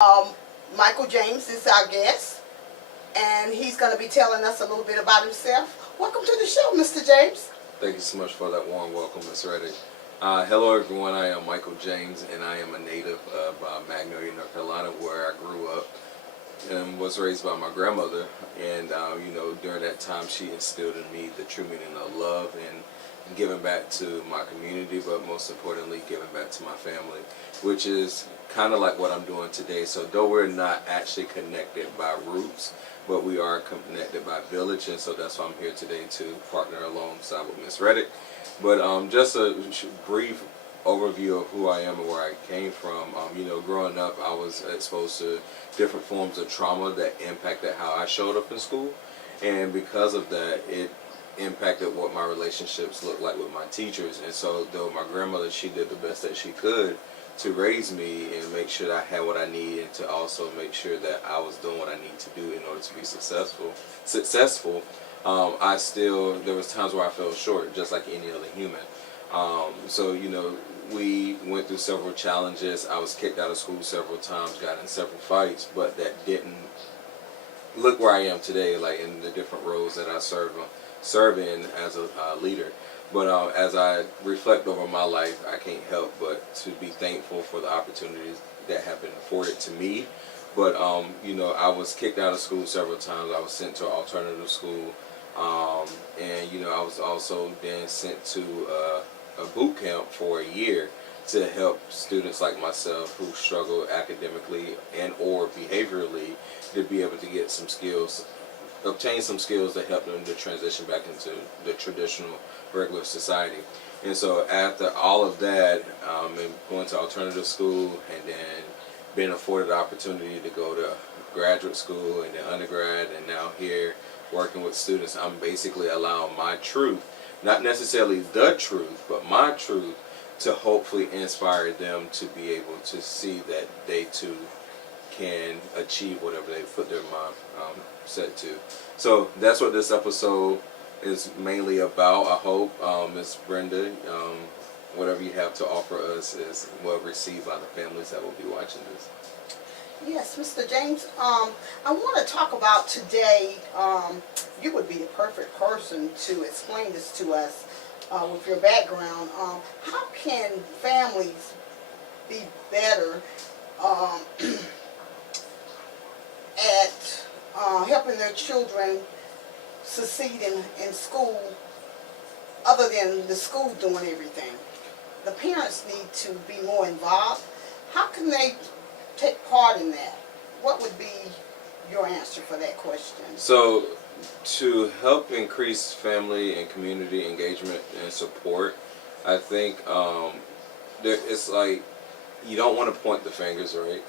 Um, Michael James is our guest, and he's going to be telling us a little bit about himself. Welcome to the show, Mr. James. Thank you so much for that warm welcome, Ms. Reddick. Hello, everyone. I am Michael James, and I am a native of Magnolia, North Carolina, where I grew up and was raised by my grandmother. And, during that time, she instilled in me the true meaning of love and giving back to my community, but most importantly, giving back to my family, which is kind of like what I'm doing today. So though we're not actually connected by roots, but we are connected by village, and so that's why I'm here today to partner alongside with Miss Reddick. But just a brief overview of who I am and where I came from. Growing up, I was exposed to different forms of trauma that impacted how I showed up in school, and because of that, it impacted what my relationships looked like with my teachers. And so though my grandmother, she did the best that she could to raise me and make sure that I had what I need, and to also make sure that I was doing what I need to do in order to be successful, there was times where I fell short, just like any other human. We went through several challenges. I was kicked out of school several times, got in several fights, but that didn't look where I am today, like in the different roles that I serve in as a leader. But as I reflect over my life, I can't help but to be thankful for the opportunities that have been afforded to me. But I was kicked out of school several times. I was sent to alternative school, and I was also then sent to a boot camp for a year to help students like myself who struggle academically and or behaviorally to be able to get some skills, obtain some skills that help them to transition back into the traditional regular society. And so after all of that, and going to alternative school, and then being afforded the opportunity to go to graduate school and then undergrad, and now here working with students, I'm basically allowing my truth, not necessarily the truth, but my truth, to hopefully inspire them to be able to see that they too can achieve whatever they put their mind set to. So that's what this episode is mainly about. I hope Miss Brenda, whatever you have to offer us is well received by the families that will be watching this. Yes, Mr. James. I want to talk about today. You would be the perfect person to explain this to us with your background. How can families be better at helping their children succeed in school, other than the school doing everything? The parents need to be more involved. How can they take part in that? What would be your answer for that question? So, to help increase family and community engagement and support, I think it's like you don't want to point the fingers, right?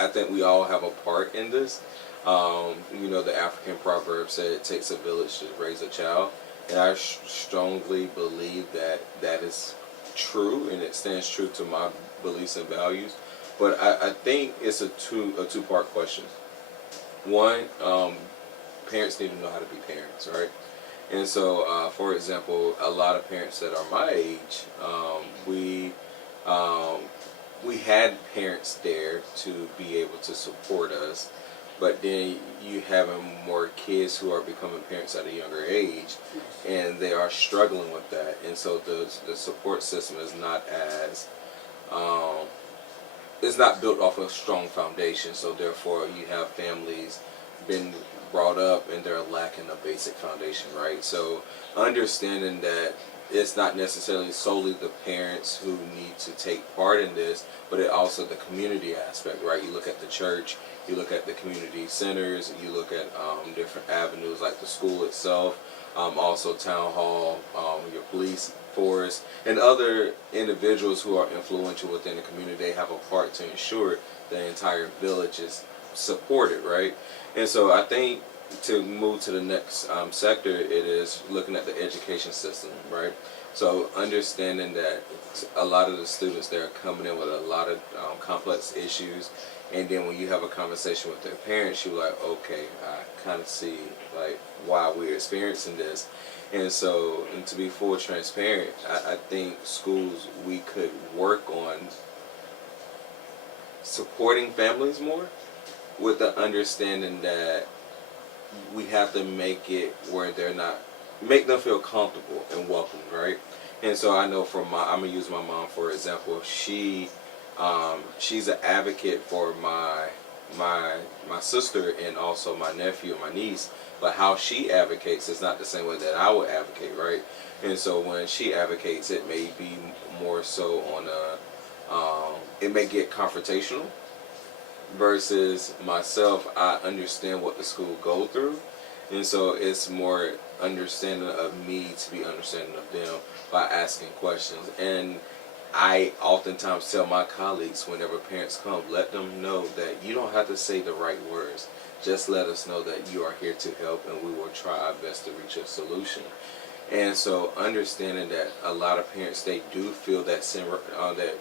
I think we all have a part in this. The African proverb said it takes a village to raise a child, and I strongly believe that that is true, and it stands true to my beliefs and values. But I think it's a two-part question. One, parents need to know how to be parents, right? And so, for example, a lot of parents that are my age, we had parents there to be able to support us, but then you having more kids who are becoming parents at a younger age, and they are struggling with that, and so the support system is not as it's not built off a strong foundation. So therefore, you have families been brought up and they're lacking a basic foundation, right? So understanding that it's not necessarily solely the parents who need to take part in this, but it also the community aspect, right? You look at the church, you look at the community centers, you look at different avenues like the school itself, also town hall, your police force, and other individuals who are influential within the community. They have a part to ensure the entire village is supported, right? And so I think to move to the next sector, it is looking at the education system, right? So understanding that a lot of the students, they're coming in with a lot of complex issues, and then when you have a conversation with their parents, you're like, okay, I kind of see like why we're experiencing this. And so, and to be full transparent, I think schools, we could work on supporting families more, with the understanding that we have to make it where they're not, make them feel comfortable and welcome, right? And so I know for I'm gonna use my mom for example. She's an advocate for my sister and also my nephew and my niece. But how she advocates is not the same way that I would advocate, right? And so when she advocates, it may be more so on it may get confrontational. Versus myself, I understand what the school go through, and so it's more understanding of me to be understanding of them by asking questions. And I oftentimes tell my colleagues whenever parents come, let them know that you don't have to say the right words. Just let us know that you are here to help, and we will try our best to reach a solution. And so understanding that a lot of parents, they do feel that that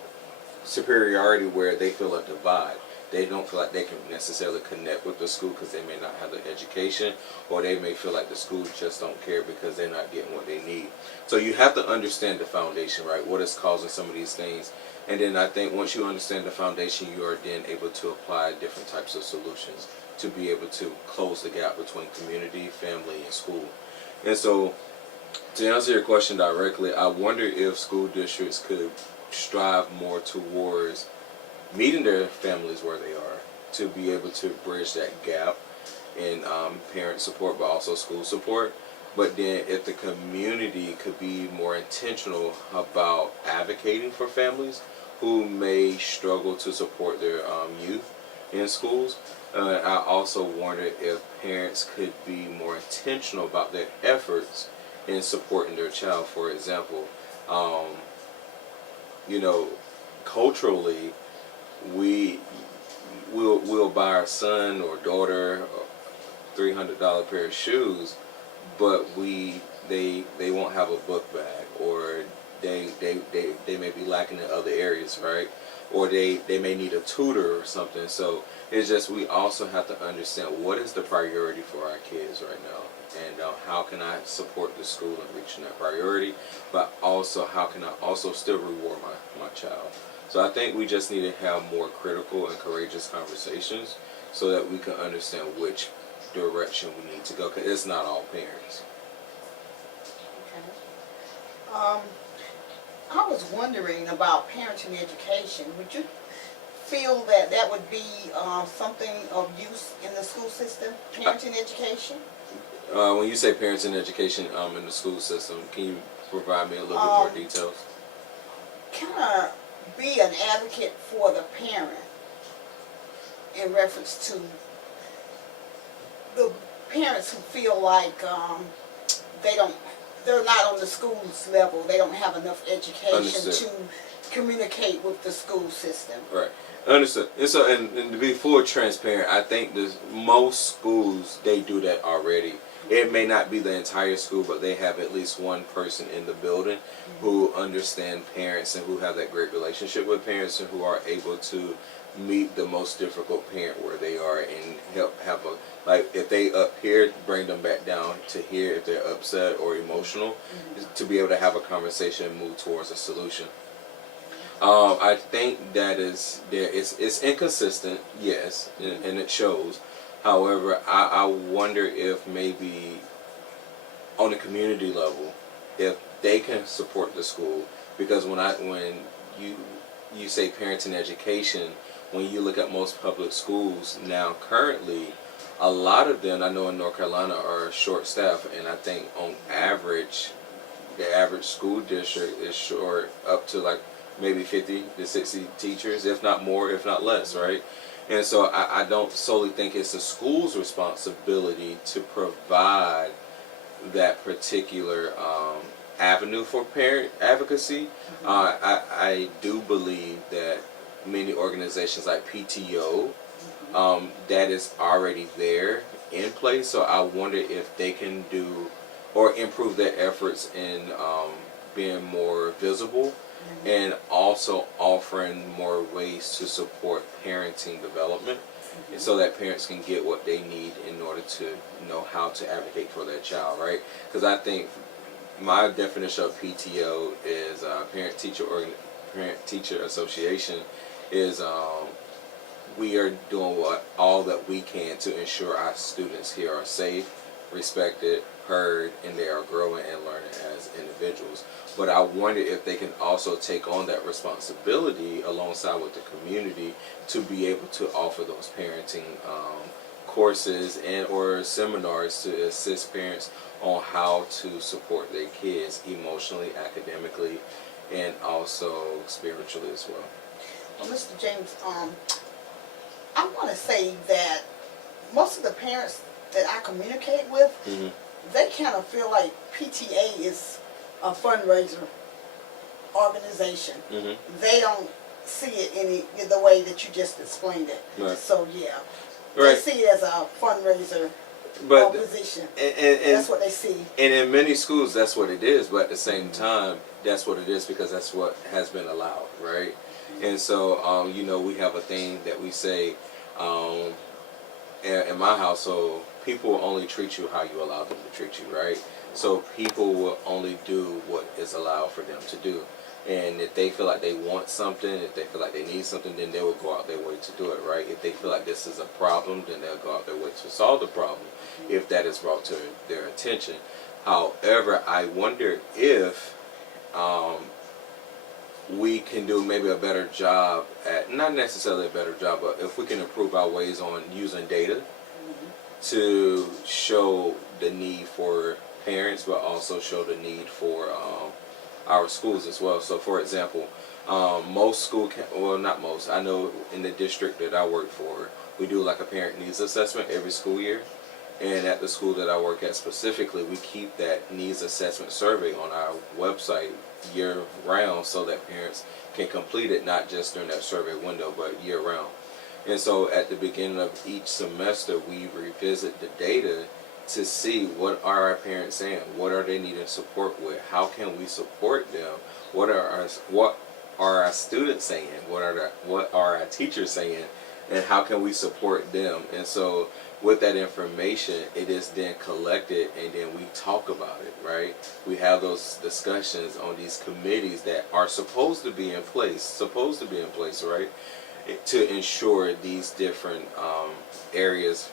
superiority where they feel a divide. They don't feel like they can necessarily connect with the school because they may not have the education, or they may feel like the school just don't care because they're not getting what they need. So you have to understand the foundation, right? What is causing some of these things. And then I think once you understand the foundation, you are then able to apply different types of solutions to be able to close the gap between community, family, and school. And so to answer your question directly, I wonder if school districts could strive more towards meeting their families where they are to be able to bridge that gap in parent support but also school support. But then if the community could be more intentional about advocating for families who may struggle to support their youth in schools, I also wonder if parents could be more intentional about their efforts in supporting their child. For example, culturally, we'll buy our son or daughter a $300 pair of shoes, but they won't have a book bag, or they may be lacking in other areas, right? Or they may need a tutor or something. So it's just, we also have to understand what is the priority for our kids right now, and how can I support the school in reaching that priority, but also how can I also still reward my child. So I think we just need to have more critical and courageous conversations so that we can understand which direction we need to go, because it's not all parents. Okay. I was wondering about parenting education. Would you feel that that would be something of use in the school system, parenting education? When you say parenting education in the school system, can you provide me a little bit more details? Kind of be an advocate for the parent in reference to the parents who feel like they're not on the school's level, they don't have enough education Understood. to communicate with the school system. Right. Understood. And so, and to be full transparent, I think most schools, they do that already. It may not be the entire school, but they have at least one person in the building who understand parents and who have that great relationship with parents and who are able to meet the most difficult parent where they are and help have if they up here, bring them back down to here if they're upset or emotional, to be able to have a conversation and move towards a solution. I think that it's inconsistent, yes, and it shows. However, I wonder if maybe on the community level, if they can support the school, because when you say parenting education, when you look at most public schools now currently, a lot of them, I know in North Carolina, are short staffed, and I think on average, the average school district is short up to like maybe 50 to 60 teachers, if not more, if not less, right? And so I don't solely think it's the school's responsibility to provide that particular avenue for parent advocacy. I do believe that many organizations like PTO, that is already there in place. So I wonder if they can do or improve their efforts in being more visible, and also offering more ways to support parenting development, and so that parents can get what they need in order to know how to advocate for their child, right? Because I think my definition of PTO is parent teacher association is we are doing all that we can to ensure our students here are safe, respected, heard, and they are growing and learning as individuals. But I wonder if they can also take on that responsibility alongside with the community to be able to offer those parenting courses and or seminars to assist parents on how to support their kids emotionally, academically, and also spiritually as well. Well, Mr. James, I want to say that most of the parents that I communicate with, they kind of feel like PTA is a fundraiser organization. They don't see it the way that you just explained it. Right. So yeah, Right. they see it as a fundraiser But position. and That's what they see. And in many schools, that's what it is. But at the same time, that's what it is because that's what has been allowed, right? And so, you know, we have a thing that we say in my household: people will only treat you how you allow them to treat you, right? So people will only do what is allowed for them to do. And if they feel like they want something, if they feel like they need something, then they will go out their way to do it, right? If they feel like this is a problem, then they'll go out their way to solve the problem if that is brought to their attention. However, I wonder if we can do maybe a better job at, not necessarily a better job, but if we can improve our ways on using data to show the need for parents, but also show the need for our schools as well. So, for example, most school, well, not most, I know in the district that I work for, we do like a parent needs assessment every school year. And at the school that I work at specifically, we keep that needs assessment survey on our website year round so that parents can complete it, not just during that survey window, but year round. And so at the beginning of each semester, we revisit the data to see what are our parents saying, what are they needing support with, how can we support them, what are our students saying, what are our teachers saying, and how can we support them. And so with that information, it is then collected and then we talk about it, right? We have those discussions on these committees that are supposed to be in place, right? To ensure these different areas,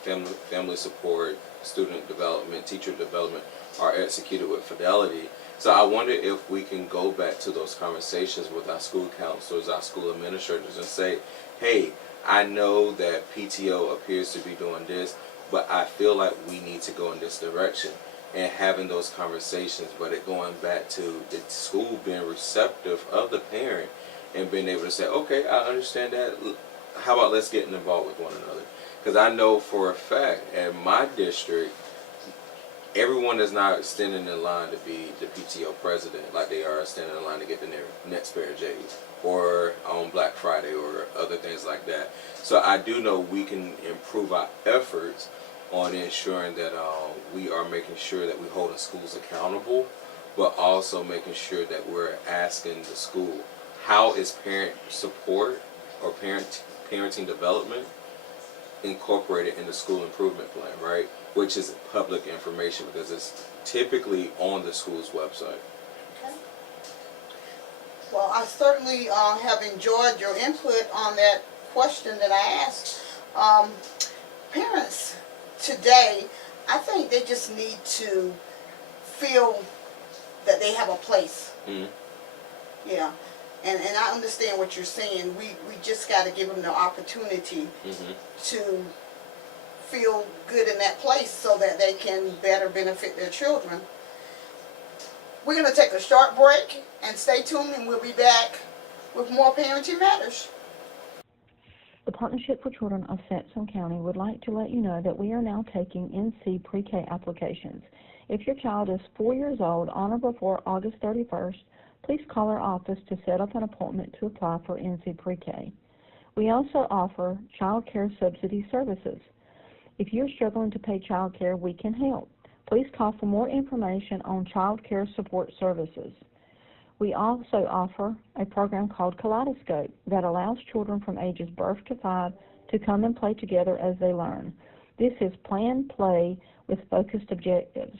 family support, student development, teacher development, are executed with fidelity. So I wonder if we can go back to those conversations with our school counselors, our school administrators, and say, hey, I know that PTO appears to be doing this, but I feel like we need to go in this direction. And having those conversations, but it going back to the school being receptive of the parent and being able to say, okay, I understand that. How about let's get involved with one another? Because I know for a fact at my district, everyone is not standing in line to be the PTO president like they are standing in line to get the next pair of J's or on Black Friday or other things like that. So I do know we can improve our efforts on ensuring that we are making sure that we're holding schools accountable, but also making sure that we're asking the school, how is parent support or parenting development incorporated in the school improvement plan, right? Which is public information because it's typically on the school's website. Okay. Well, I certainly have enjoyed your input on that question that I asked. Parents today, I think they just need to feel that they have a place. Yeah. And I understand what you're saying. We just got to give them the opportunity to feel good in that place so that they can better benefit their children. We're going to take a short break and stay tuned, and we'll be back with more Parenting Matters. The Partnership for Children of Sampson County would like to let you know that we are now taking NC pre-K applications. If your child is 4 years old on or before August 31st, please call our office to set up an appointment to apply for NC pre-K. We also offer child care subsidy services. If you're struggling to pay child care, we can help. Please call for more information on child care support services. We also offer a program called Kaleidoscope that allows children from ages birth to 5 to come and play together as they learn. This is planned play with focused objectives.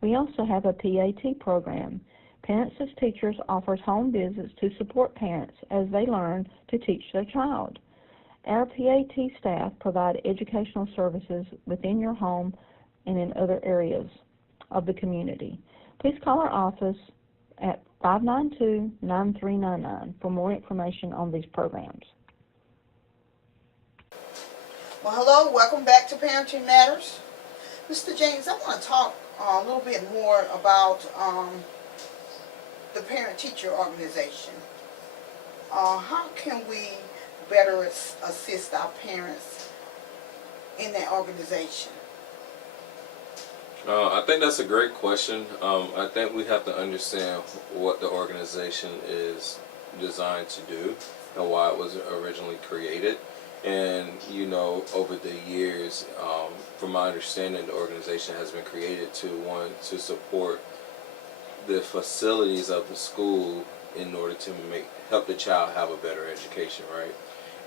We also have a PAT program. Parents as Teachers offers home visits to support parents as they learn to teach their child. Our PAT staff provide educational services within your home and in other areas of the community. Please call our office at 592-9399 for more information on these programs. Well, hello, welcome back to Parenting Matters. Mr. James, I want to talk a little bit more about the parent-teacher organization. How can we better assist our parents in that organization? I think that's a great question. I think we have to understand what the organization is designed to do and why it was originally created. And, you know, over the years, from my understanding, the organization has been created to support the facilities of the school in order to help the child have a better education, right?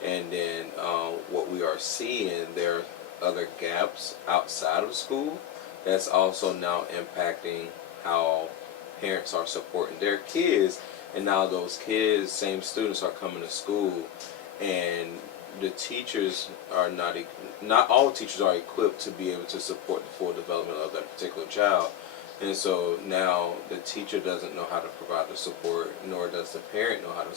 And then what we are seeing, there are other gaps outside of school that's also now impacting how parents are supporting their kids. And now those kids, same students, are coming to school, and the teachers are not all teachers are equipped to be able to support the full development of that particular child. And so now the teacher doesn't know how to provide the support, nor does the parent know how to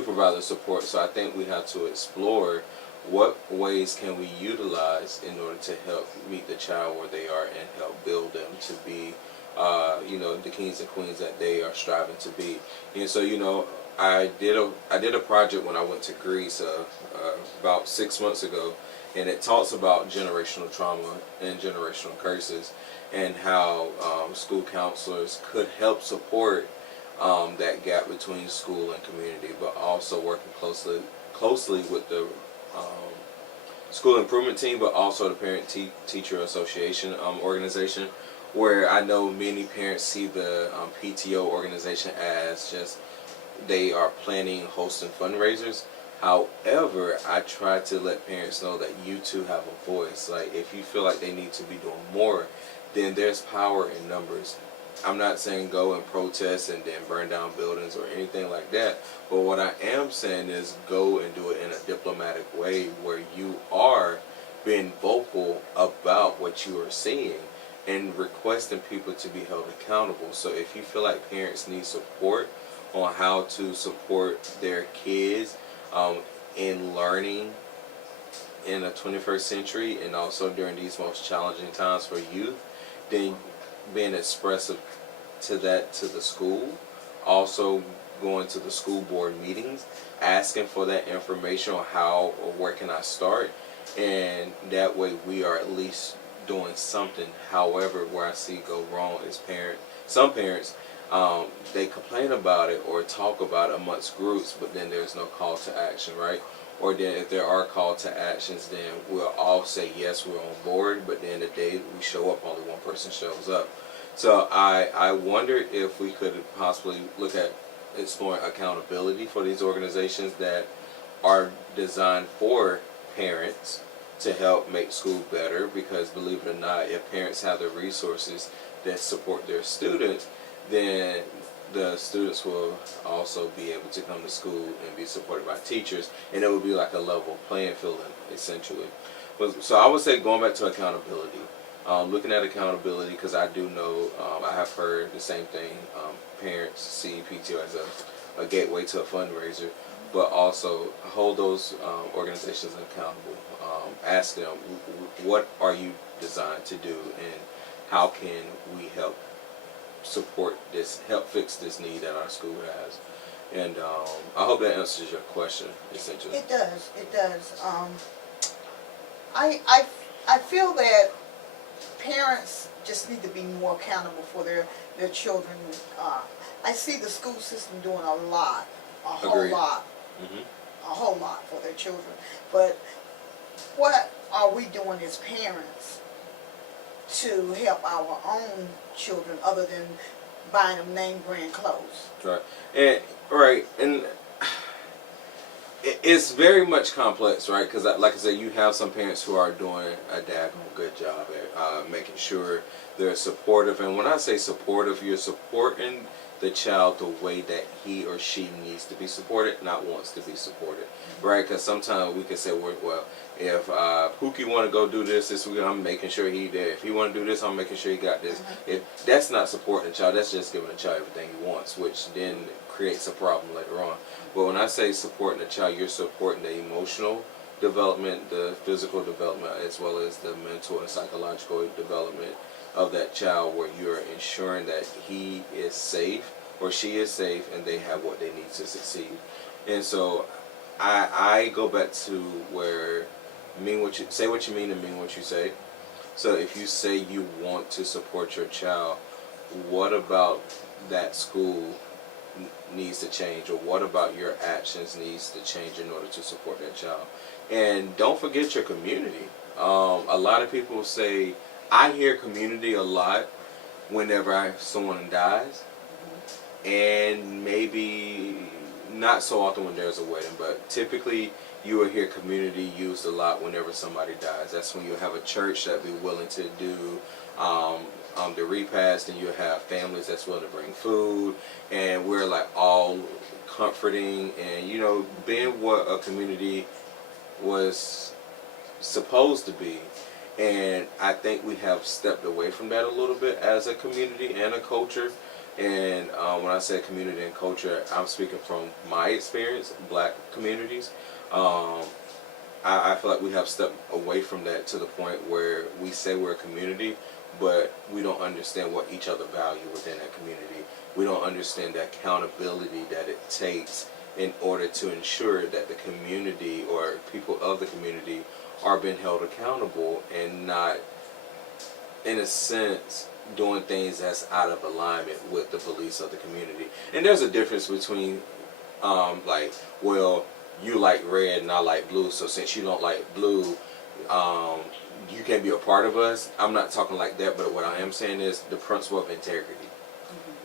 provide the support. So I think we have to explore what ways can we utilize in order to help meet the child where they are and help build them to be, the kings and queens that they are striving to be. And so, I did a project when I went to Greece about 6 months ago, and it talks about generational trauma and generational curses, and how school counselors could help support that gap between school and community, but also working closely with the school improvement team, but also the parent-teacher association organization, where I know many parents see the PTO organization as just they are planning and hosting fundraisers. However, I try to let parents know that you too have a voice. Like, if you feel like they need to be doing more, then there's power in numbers. I'm not saying go and protest and then burn down buildings or anything like that. But what I am saying is go and do it in a diplomatic way where you are being vocal about what you are seeing and requesting people to be held accountable. So if you feel like parents need support on how to support their kids in learning in the 21st century and also during these most challenging times for youth, then being expressive to the school, also going to the school board meetings, asking for that information on how or where can I start, and that way we are at least doing something. However, where I see go wrong is some parents, they complain about it or talk about it amongst groups, but then there's no call to action, right? Or then if there are call to actions, then we'll all say yes, we're on board, but then the day we show up, only one person shows up. So I wondered if we could possibly look at exploring accountability for these organizations that are designed for parents to help make school better, because believe it or not, if parents have the resources that support their students, then the students will also be able to come to school and be supported by teachers, and it would be like a level playing field essentially. So I would say going back to accountability, looking at accountability, because I do know, I have heard the same thing, parents see PTO as a gateway to a fundraiser, but also hold those organizations accountable. Ask them, what are you designed to do, and how can we help support this, help fix this need that our school has? And I hope that answers your question, essentially. It does. I feel that parents just need to be more accountable for their children. I see the school system doing a lot, Agreed. A whole lot for their children. But what are we doing as parents to help our own children other than buying them name brand clothes? Right, and it's very much complex, right? Because, like I said, you have some parents who are doing a daggone good job at making sure they're supportive. And when I say supportive, you're supporting the child the way that he or she needs to be supported, not wants to be supported, right? Because sometimes we can say, well, if Pookie want to go do this week, I'm making sure he there. If he want to do this, I'm making sure he got this. If that's not supporting the child, that's just giving the child everything he wants, which then creates a problem later on. But when I say supporting the child, you're supporting the emotional development, the physical development, as well as the mental and psychological development of that child, where you're ensuring that he is safe or she is safe and they have what they need to succeed. And so I go back to where say what you mean and mean what you say. So if you say you want to support your child, what about that school needs to change, or what about your actions needs to change in order to support that child? And don't forget your community. A lot of people say, I hear community a lot whenever someone dies, and maybe not so often when there's a wedding, but typically you will hear community used a lot whenever somebody dies. That's when you have a church that be willing to do the repast, and you have families that's willing to bring food, and we're like all comforting and, you know, being what a community was supposed to be. And I think we have stepped away from that a little bit as a community and a culture. And when I say community and culture, I'm speaking from my experience, black communities. I feel like we have stepped away from that to the point where we say we're a community, but we don't understand what each other value within that community. We don't understand the accountability that it takes in order to ensure that the community or people of the community are being held accountable and not, in a sense, doing things that's out of alignment with the beliefs of the community. And there's a difference between, like, well, you like red and I like blue, so since you don't like blue, you can't be a part of us. I'm not talking like that, but what I am saying is the principle of integrity,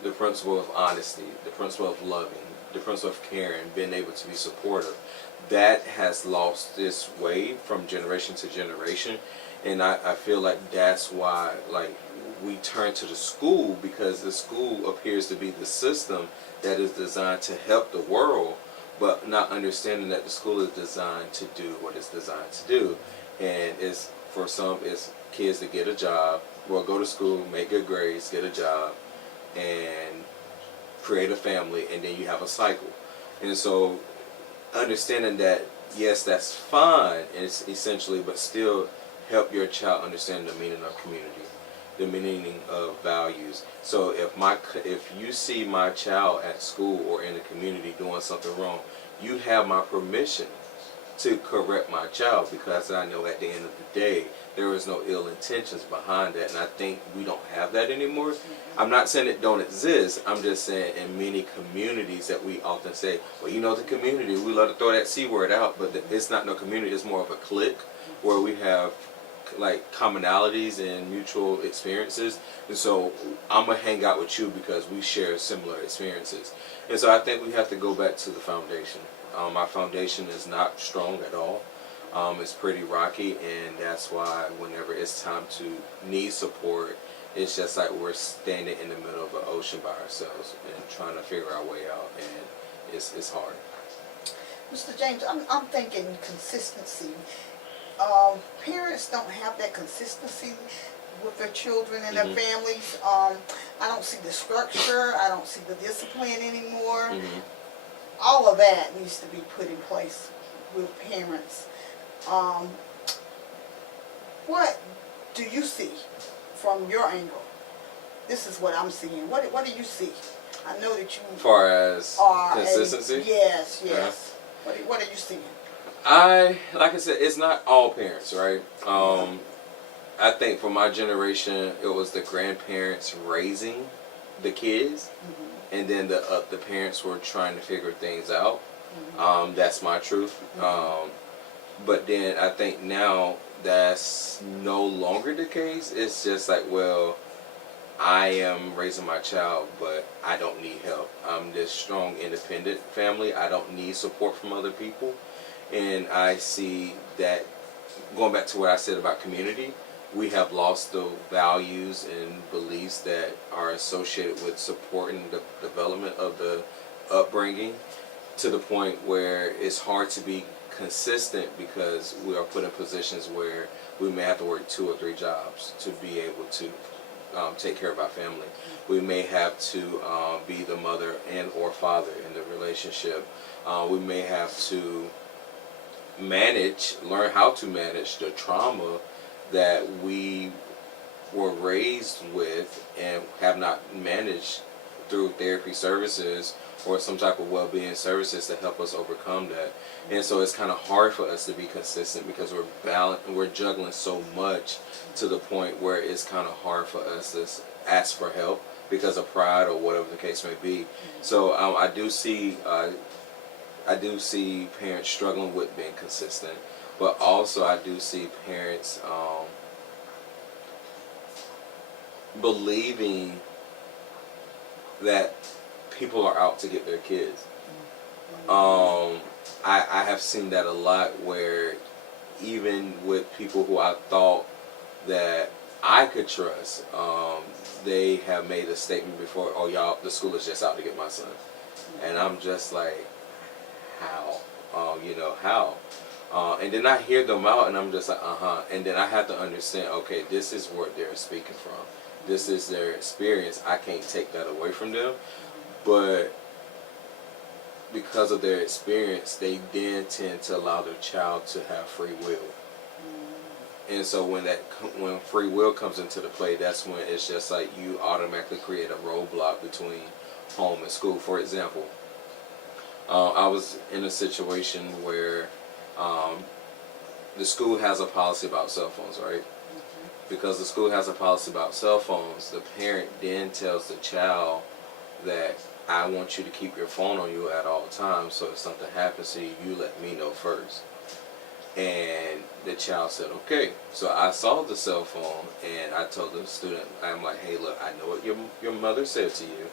the principle of honesty, the principle of loving, the principle of caring, being able to be supportive. That has lost its way from generation to generation, and I feel like that's why, like, we turn to the school, because the school appears to be the system that is designed to help the world, but not understanding that the school is designed to do what it's designed to do. And it's, for some, it's kids to get a job, well, go to school, make good grades, get a job, and create a family, and then you have a cycle. And so understanding that, yes, that's fine, it's essentially, but still help your child understand the meaning of community, the meaning of values. So if you see my child at school or in the community doing something wrong, you have my permission to correct my child, because I know at the end of the day there is no ill intentions behind that. And I think we don't have that anymore. I'm not saying it don't exist. I'm just saying in many communities that we often say, well, you know, the community, we love to throw that C word out, but it's not no community. It's more of a clique where we have like commonalities and mutual experiences. And so I'm gonna hang out with you because we share similar experiences. And so I think we have to go back to the foundation. Our foundation is not strong at all. It's pretty rocky, and that's why whenever it's time to need support, it's just like we're standing in the middle of an ocean by ourselves and trying to figure our way out, and it's hard. Mr. James, I'm thinking consistency. Parents don't have that consistency with their children and their families. I don't see the structure. I don't see the discipline anymore. All of that needs to be put in place with parents. What do you see from your angle? This is what I'm seeing. What do you see? I know that you As far as consistency? Yes. What are you seeing? Like I said, it's not all parents, right? I think for my generation, it was the grandparents raising the kids, and then the parents were trying to figure things out. That's my truth. But then I think now that's no longer the case. It's just like, well, I am raising my child, but I don't need help. I'm this strong, independent family. I don't need support from other people. And I see that, going back to what I said about community, we have lost the values and beliefs that are associated with supporting the development of the upbringing, to the point where it's hard to be consistent because we are put in positions where we may have to work 2 or 3 jobs to be able to take care of our family. We may have to be the mother and or father in the relationship. We may have to learn how to manage the trauma that we were raised with and have not managed through therapy services or some type of well-being services to help us overcome that. And so it's kind of hard for us to be consistent because we're juggling so much to the point where it's kind of hard for us to ask for help because of pride or whatever the case may be. So I do see parents struggling with being consistent, but also I do see parents believing that people are out to get their kids. I have seen that a lot, where even with people who I thought that I could trust, they have made a statement before, "Oh, y'all, the school is just out to get my son," and I'm just like, how? How? And then I hear them out, and I'm just like, and then I have to understand, okay, this is what they're speaking from. This is their experience. I can't take that away from them, but because of their experience, they then tend to allow their child to have free will. And so when free will comes into the play, that's when it's just like you automatically create a roadblock between home and school. For example, I was in a situation where the school has a policy about cell phones, right? Because the school has a policy about cell phones, the parent then tells the child that I want you to keep your phone on you at all times, so if something happens to you, you let me know first. And the child said, okay. So I saw the cell phone, and I told the student, I'm like, hey, look, I know what your mother said to you.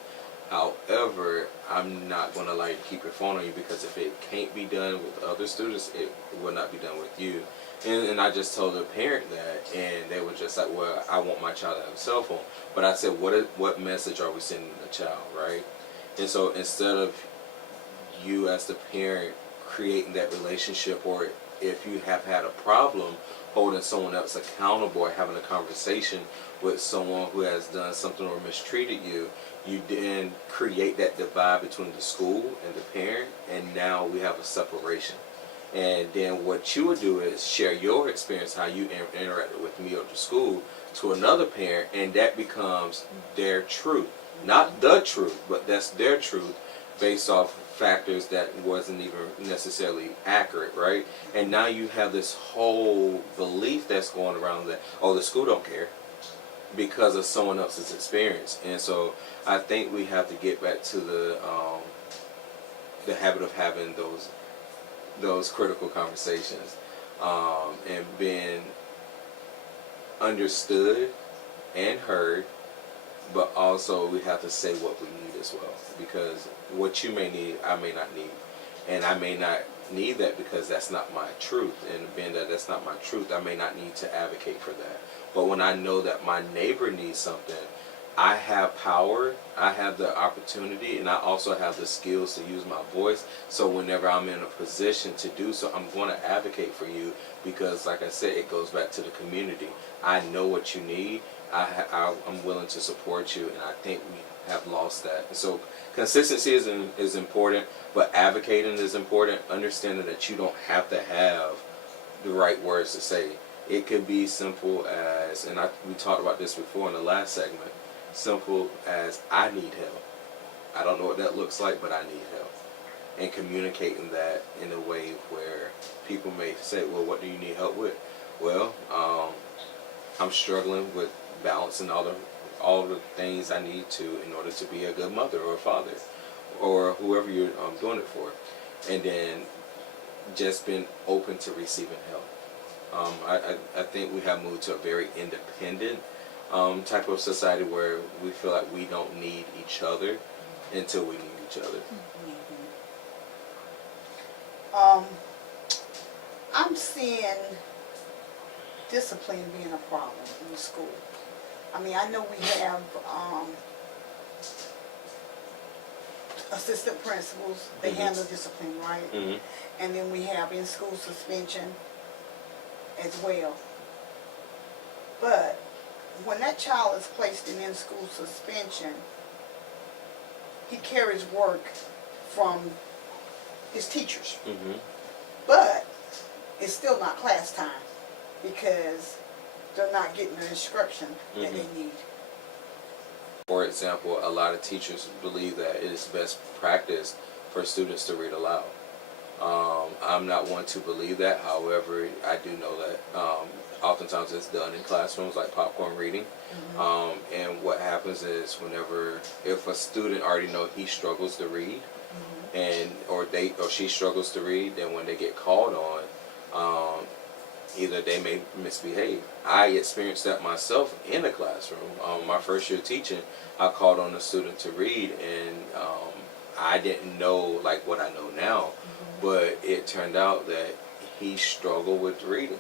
However, I'm not going to allow you to keep your phone on you, because if it can't be done with other students, it will not be done with you. And I just told the parent that, and they were just like, well, I want my child to have a cell phone. But I said, what message are we sending the child, right? And so instead of you as the parent creating that relationship, or if you have had a problem, holding someone else accountable or having a conversation with someone who has done something or mistreated you, you then create that divide between the school and the parent, and now we have a separation. And then what you would do is share your experience, how you interacted with me or the school, to another parent, and that becomes their truth. Not the truth, but that's their truth based off factors that wasn't even necessarily accurate, right? And now you have this whole belief that's going around that, oh, the school don't care because of someone else's experience. And so I think we have to get back to the habit of having those critical conversations, and being understood and heard, but also we have to say what we need as well, because what you may need, I may not need, and I may not need that because that's not my truth, and being that that's not my truth, I may not need to advocate for that. But when I know that my neighbor needs something, I have power, I have the opportunity, and I also have the skills to use my voice. So whenever I'm in a position to do so, I'm going to advocate for you, because like I said, it goes back to the community. I know what you need. I'm willing to support you, and I think we have lost that. So consistency is important, but advocating is important. Understanding that you don't have to have the right words to say. It could be simple as, and we talked about this before in the last segment, simple as, I need help. I don't know what that looks like, but I need help. And communicating that in a way where people may say, well, what do you need help with? Well, I'm struggling with balancing all the things I need to in order to be a good mother or a father, or whoever you're doing it for. And then just being open to receiving help. I think we have moved to a very independent type of society where we feel like we don't need each other until we need each other. I'm seeing discipline being a problem in the school. I mean, I know we have assistant principals, they handle discipline, right? Mhm. And then we have in-school suspension as well. But when that child is placed in-school suspension, he carries work from his teachers. Mhm. But it's still not class time because they're not getting the instruction that they need. For example, a lot of teachers believe that it is best practice for students to read aloud. I'm not one to believe that. However, I do know that oftentimes it's done in classrooms like popcorn reading. And what happens is if a student already know he struggles to read, and or she struggles to read, then when they get called on, either they may misbehave. I experienced that myself in the classroom. My first year teaching, I called on a student to read, and I didn't know like what I know now, but it turned out that he struggled with reading.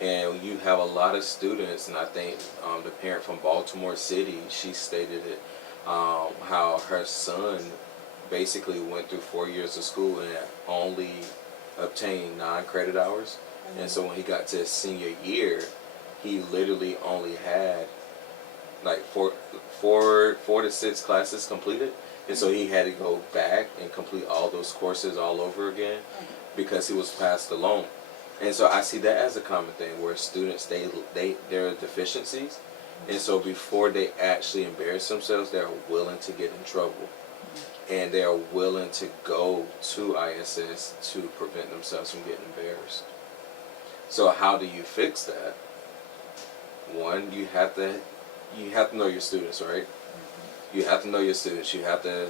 And you have a lot of students, and I think the parent from Baltimore City, she stated it, how her son basically went through 4 years of school and only obtained 9 credit hours. And so when he got to his senior year, he literally only had like four to 6 classes completed. And so he had to go back and complete all those courses all over again because he was passed alone. And so I see that as a common thing where students, there are deficiencies. And so before they actually embarrass themselves, they're willing to get in trouble. And they are willing to go to ISS to prevent themselves from getting embarrassed. So how do you fix that? One, you have to know your students, right? You have to know your students. You have to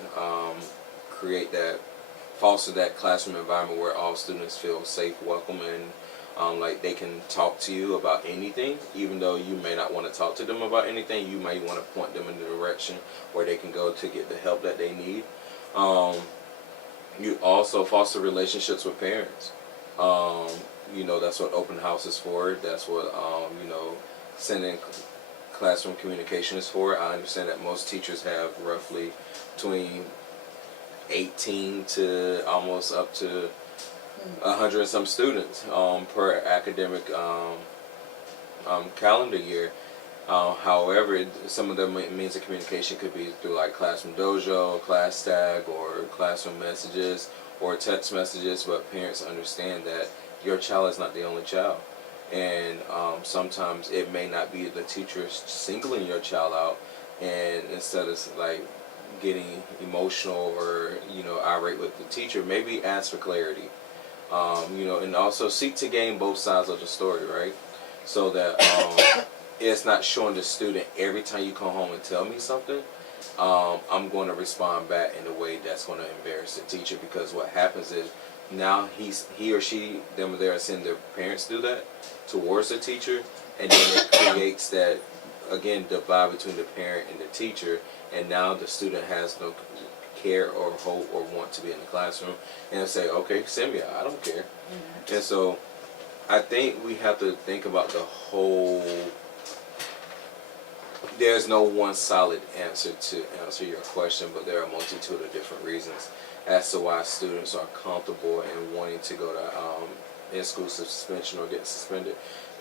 foster that classroom environment where all students feel safe, welcome, and like they can talk to you about anything. Even though you may not want to talk to them about anything, you may want to point them in the direction where they can go to get the help that they need. You also foster relationships with parents. That's what open house is for. That's what, sending classroom communication is for. I understand that most teachers have roughly between 18 to almost up to 100 and some students per academic calendar year. However, some of the means of communication could be through like Classroom Dojo, Class Tag, or classroom messages, or text messages, but parents understand that your child is not the only child. And sometimes it may not be the teacher singling your child out, and instead of like getting emotional or irate with the teacher, maybe ask for clarity. And also seek to gain both sides of the story, right? So that it's not showing the student every time you come home and tell me something, I'm going to respond back in a way that's going to embarrass the teacher, because what happens is now he or she, them there, seeing their parents do that towards the teacher, and then it creates that, again, divide between the parent and the teacher, and now the student has no care or hope or want to be in the classroom, and say, okay, send me out, I don't care. And so I think we have to think about the whole. There's no one solid answer to answer your question, but there are a multitude of different reasons as to why students are comfortable and wanting to go to in-school suspension or get suspended.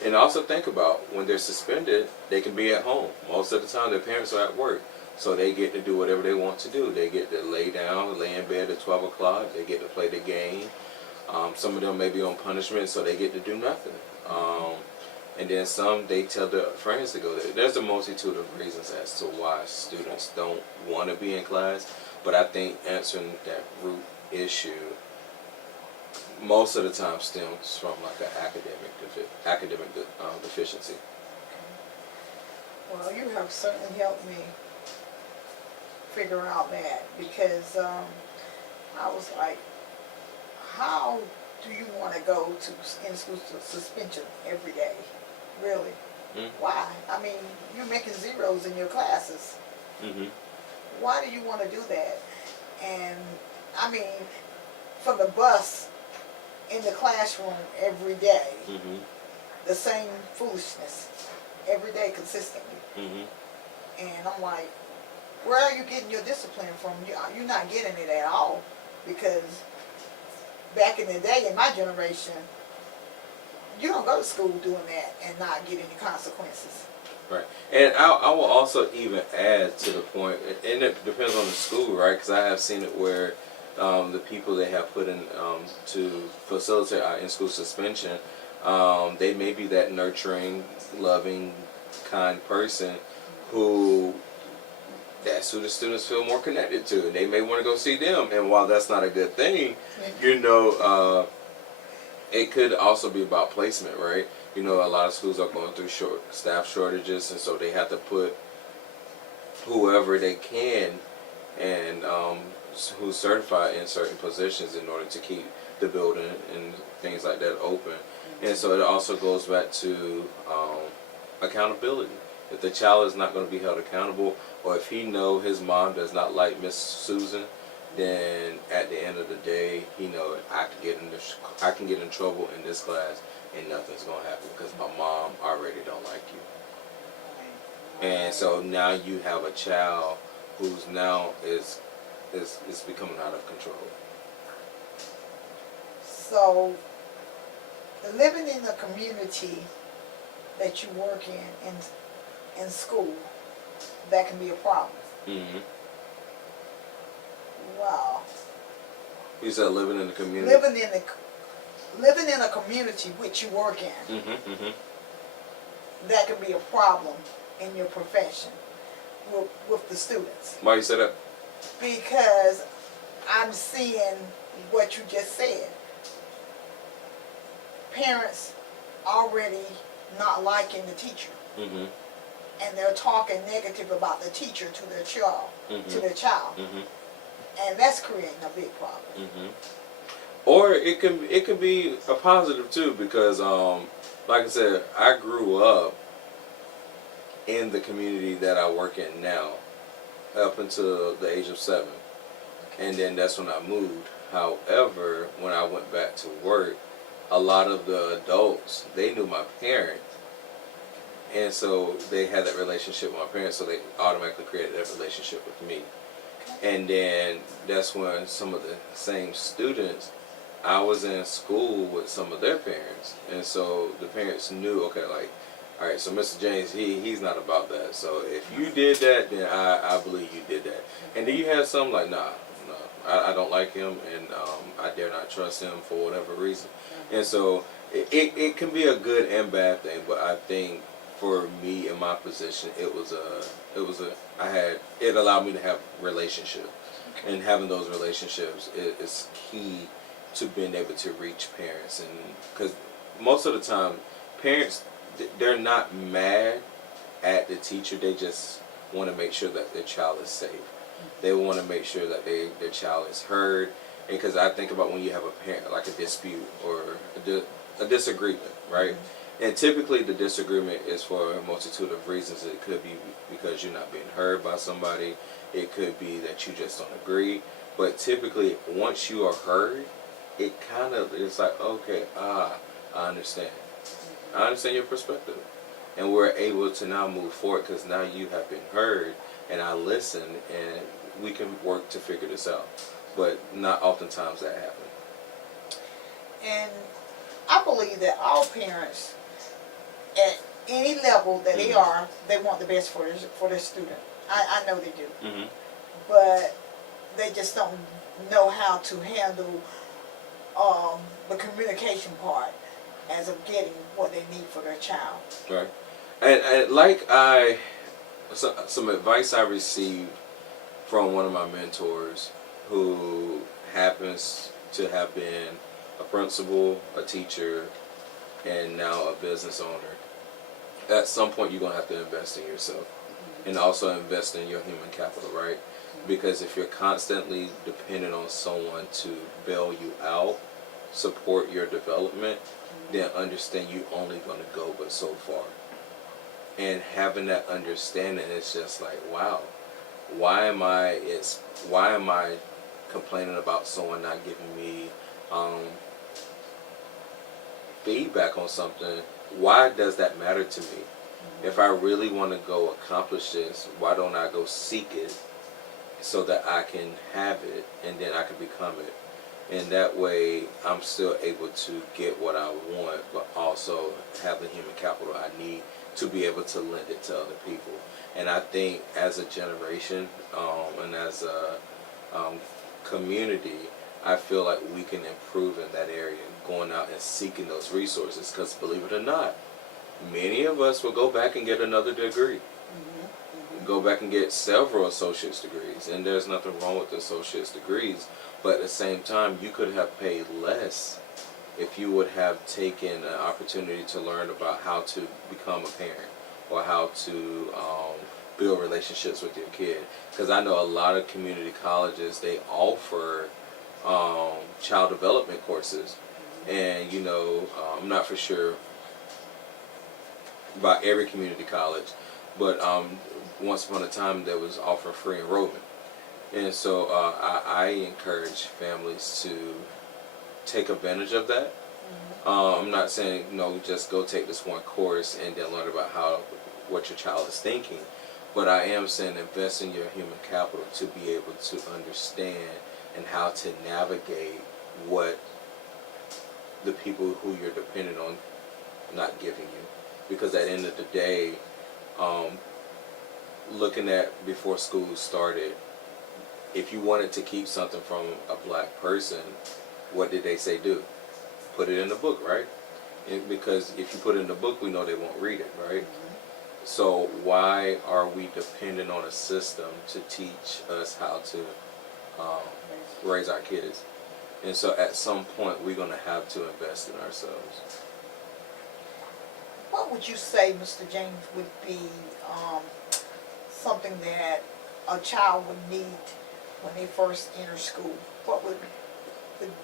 And also think about when they're suspended, they can be at home. Most of the time their parents are at work, so they get to do whatever they want to do. They get to lay down, lay in bed at 12 o'clock, they get to play the game. Some of them may be on punishment, so they get to do nothing. And then some, they tell their friends to go there. There's a multitude of reasons as to why students don't want to be in class, but I think answering that root issue most of the time stems from like an academic deficiency. Well, you have certainly helped me figure out that, because I was like, how do you want to go to in-school suspension every day? Really? Why? I mean, you're making zeros in your classes. Why do you want to do that? And I mean, for the bus in the classroom every day, the same foolishness every day consistently. Mhm. And I'm like, where are you getting your discipline from? You're not getting it at all. Because back in the day, in my generation, you don't go to school doing that and not get any consequences. Right. And I will also even add to the point, and it depends on the school, right? Because I have seen it where the people they have put in to facilitate our in-school suspension, they may be that nurturing, loving, kind person who that's who the students feel more connected to. They may want to go see them, and while that's not a good thing, you know, it could also be about placement, right? You know, a lot of schools are going through staff shortages, and so they have to put whoever they can and who's certified in certain positions in order to keep the building and things like that open. And so it also goes back to accountability. If the child is not going to be held accountable, or if he know his mom does not like Miss Susan, then at the end of the day, he know I can get in trouble in this class, and nothing's gonna happen because my mom already don't like you. And so now you have a child who's now is becoming out of control. So, living in the community that you work in school, that can be a problem. Mm-hmm. Wow. You said living in the community. Living in a community which you work in, Mm-hmm. Mm-hmm. that can be a problem in your profession with the students. Why you say that? Because I'm seeing what you just said. Parents already not liking the teacher, Mm-hmm. and they're talking negative about the teacher to their child, Mm-hmm. Mm-hmm. And that's creating a big problem. Mm-hmm. Or it can be a positive too, because like I said, I grew up in the community that I work in now, up until the age of 7, and then that's when I moved. However, when I went back to work, a lot of the adults, they knew my parents, and so they had that relationship with my parents, so they automatically created that relationship with me. And then that's when some of the same students, I was in school with some of their parents, and so the parents knew, okay, like, all right, so Mr. James, he's not about that. So if you did that, then I believe you did that. And then you have some like, no, I don't like him, and I dare not trust him for whatever reason. And so it can be a good and bad thing, but I think for me in my position, it allowed me to have relationships, and having those relationships is key to being able to reach parents. And because most of the time, parents, they're not mad at the teacher, they just want to make sure that their child is safe. They want to make sure that their child is heard. And because I think about when you have a parent, like a dispute or a disagreement, right? And typically the disagreement is for a multitude of reasons. It could be because you're not being heard by somebody. It could be that you just don't agree. But typically, once you are heard, it kind of is like, okay, I understand. I understand your perspective. And we're able to now move forward because now you have been heard, and I listen, and we can work to figure this out. But not oftentimes that happens. And I believe that all parents, at any level that they are, they want the best for their student. I know they do. Mm-hmm. But they just don't know how to handle the communication part as of getting what they need for their child. Right. And like some advice I received from one of my mentors who happens to have been a principal, a teacher, and now a business owner. At some point, you're going to have to invest in yourself and also invest in your human capital, right? Because if you're constantly dependent on someone to bail you out, support your development, then understand you only going to go but so far. And having that understanding is just like, wow, why am I complaining about someone not giving me feedback on something why does that matter to me? If I really want to go accomplish this, why don't I go seek it so that I can have it and then I can become it? And that way I'm still able to get what I want, but also have the human capital I need to be able to lend it to other people. And I think as a generation and as a community, I feel like we can improve in that area, going out and seeking those resources. Because believe it or not, many of us will go back and get another degree. Go back and get several associate's degrees, and there's nothing wrong with the associate's degrees, but at the same time you could have paid less if you would have taken an opportunity to learn about how to become a parent or how to build relationships with your kid. Because I know a lot of community colleges, they offer child development courses, and I'm not for sure about every community college, but once upon a time there was offering free enrollment, and so I encourage families to take advantage of that. I'm not saying just go take this one course and then learn about what your child is thinking, but I am saying invest in your human capital to be able to understand and how to navigate what the people who you're dependent on not giving you. Because at the end of the day, looking at before school started, if you wanted to keep something from a black person, what did they say do? Put it in the book, right? Because if you put it in the book, we know they won't read it, right? So why are we dependent on a system to teach us how to raise our kids? And so at some point, we're going to have to invest in ourselves. What would you say, Mr. James, would be something that a child would need when they first enter school? What would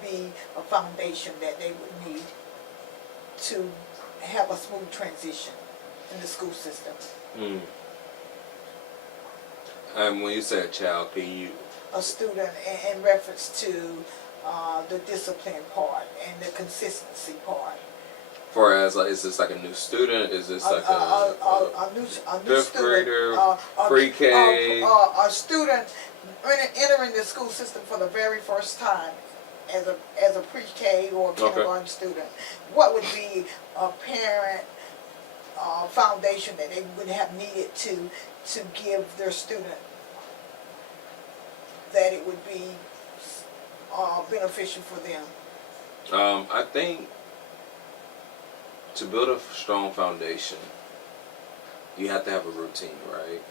be a foundation that they would need to have a smooth transition in the school system? And when you say a child, A student in reference to the discipline part and the consistency part. For as is this like a new student? Is this like a new fifth student, grader, pre-K? A student entering the school system for the very first time as a pre-K or kindergarten student. What would be a parent foundation that they would have needed to give their student that it would be beneficial for them? I think to build a strong foundation, you have to have a routine, right?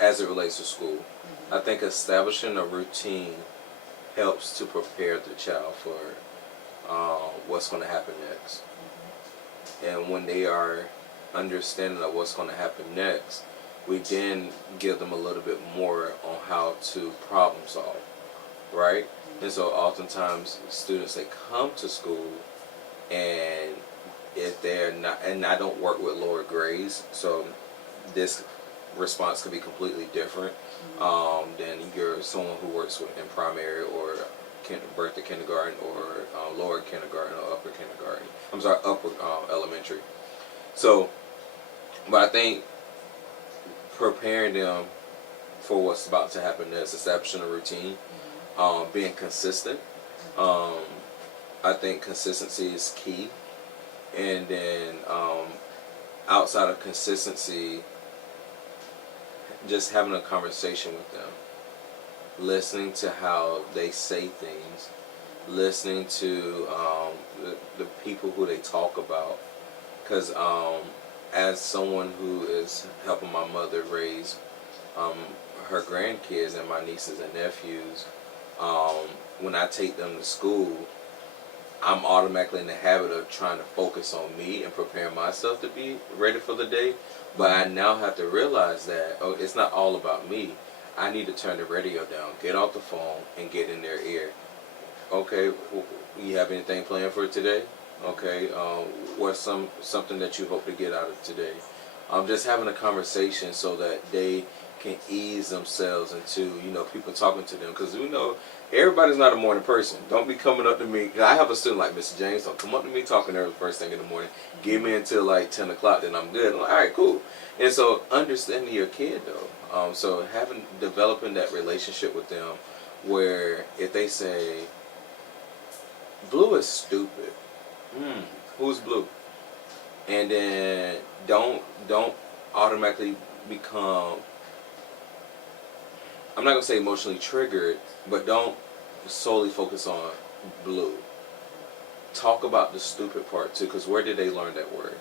As it relates to school, I think establishing a routine helps to prepare the child for what's going to happen next. And when they are understanding of what's going to happen next, we then give them a little bit more on how to problem solve, right? And so oftentimes students, they come to school, and if they're not, and I don't work with lower grades, so this response could be completely different than you're someone who works in primary or birth to kindergarten or lower kindergarten or upper kindergarten. Upper elementary. So, but I think preparing them for what's about to happen next, establishing a routine, being consistent. I think consistency is key. And then outside of consistency, just having a conversation with them, listening to how they say things, listening to the people who they talk about. Because as someone who is helping my mother raise her grandkids and my nieces and nephews, when I take them to school, I'm automatically in the habit of trying to focus on me and prepare myself to be ready for the day. But I now have to realize that it's not all about me. I need to turn the radio down, get off the phone, and get in their ear. Okay, you have anything planned for today? Okay, what's something that you hope to get out of today? Just having a conversation so that they can ease themselves into, you know, people talking to them. Because we know everybody's not a morning person. Don't be coming up to me. 'Cause I have a student like Mr. James. Don't come up to me talking early first thing in the morning. Give me until like 10 o'clock, then I'm good. I'm like, all right, cool. And so understanding your kid though. So developing that relationship with them where if they say, Blue is stupid. Who's Blue? And then don't automatically become, I'm not gonna say emotionally triggered, but don't solely focus on Blue. Talk about the stupid part too, because where did they learn that word,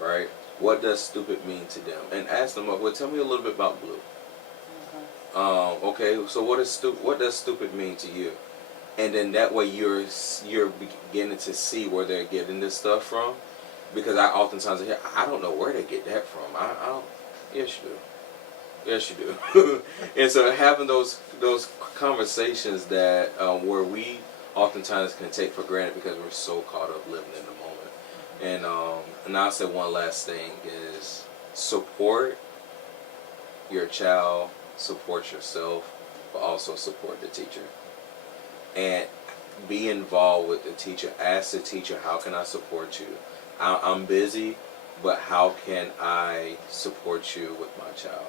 right? What does stupid mean to them? And ask them, well, tell me a little bit about Blue. Okay, so what does stupid mean to you? And then that way you're beginning to see where they're getting this stuff from, because I oftentimes hear, I don't know where they get that from. I don't. Yes, you do. Yes, you do. And so having those conversations that where we oftentimes can take for granted because we're so caught up living in the moment. And I'll say one last thing is support your child, support yourself, but also support the teacher. And be involved with the teacher. Ask the teacher, how can I support you? I'm busy, but how can I support you with my child?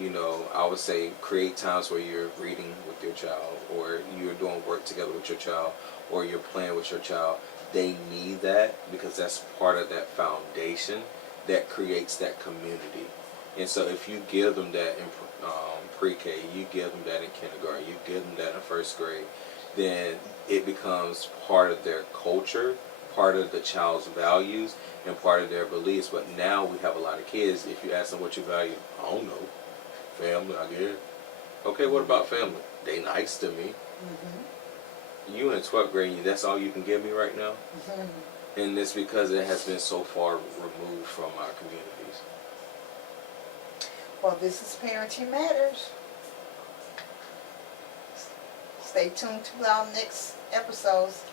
You know, I would say create times where you're reading with your child, or you're doing work together with your child, or you're playing with your child. They need that because that's part of that foundation that creates that community. And so if you give them that in pre-K, you give them that in kindergarten, you give them that in first grade, then it becomes part of their culture, part of the child's values, and part of their beliefs. But now we have a lot of kids, if you ask them what you value, I don't know. Family, I guess. Okay, what about family? They nice to me. You in 12th grade, that's all you can give me right now? And it's because it has been so far removed from our communities. Well, this is Parenting Matters. Stay tuned to our next episodes.